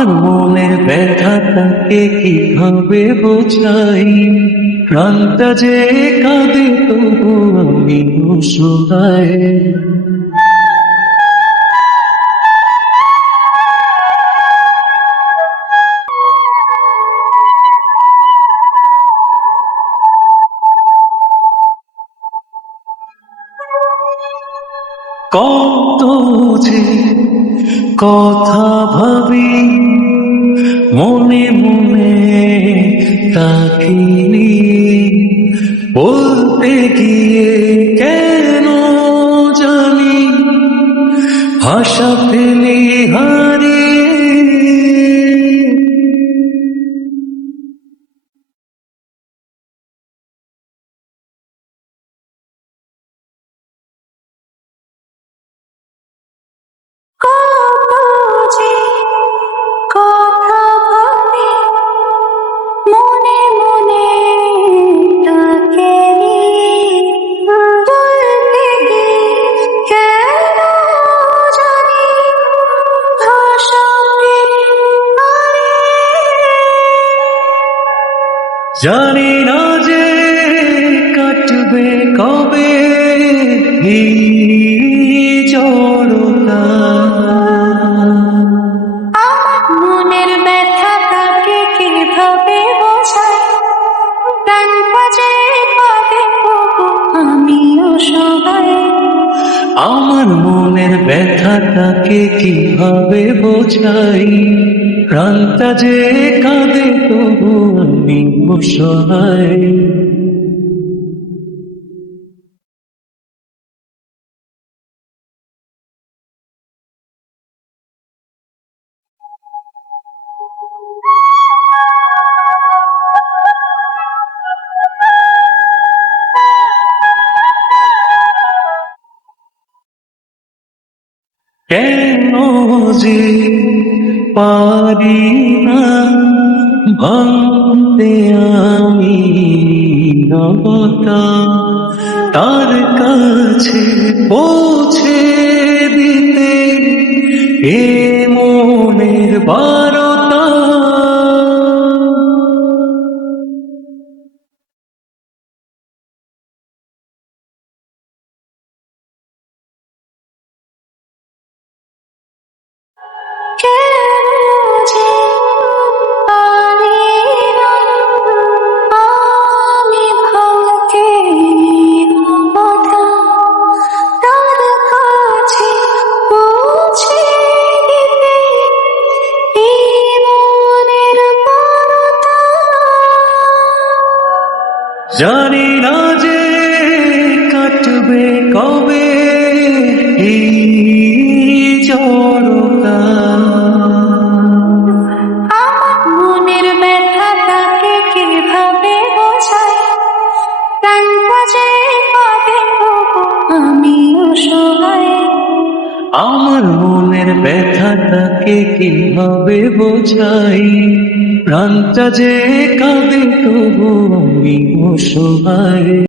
আমার মনের ব্যথাটাকে কিভাবে বোঝাই, প্রাণটা যে কাঁদে তবু আমি অসহায়। কত যে কথা ভাবি মনে মনে তাকে নিয়ে, বলতে গিয়ে কেন জানি ভাষা ফেলে হারিয়ে। জানি না যে কাটবে কবে এই জড়তা, আমার মনের ব্যথাটাকে কিভাবে বোঝাই, প্রাণটা যে কাঁদে তবু আমি অসহায়। আমার মনের ব্যথাটাকে কিভাবে বোঝাই, প্রাণটা যে কাঁদে তবু আমি অসহায়। কেন যে পারি না ভাঙতে আমি নবতা, তার কাছে পৌঁছে দিতে এ মনের বারতা। জানি না যে কাটবে কবে এই জড়তা, আমার মনের ব্যথাটাকে কিভাবে বোঝাই, প্রাণটা যে কাঁদে তবু আমি অসহায়। আমার মনের ব্যথাটাকে কিভাবে বোঝাই, প্রাণটা যে কাঁদে তবু আমি অসহায়।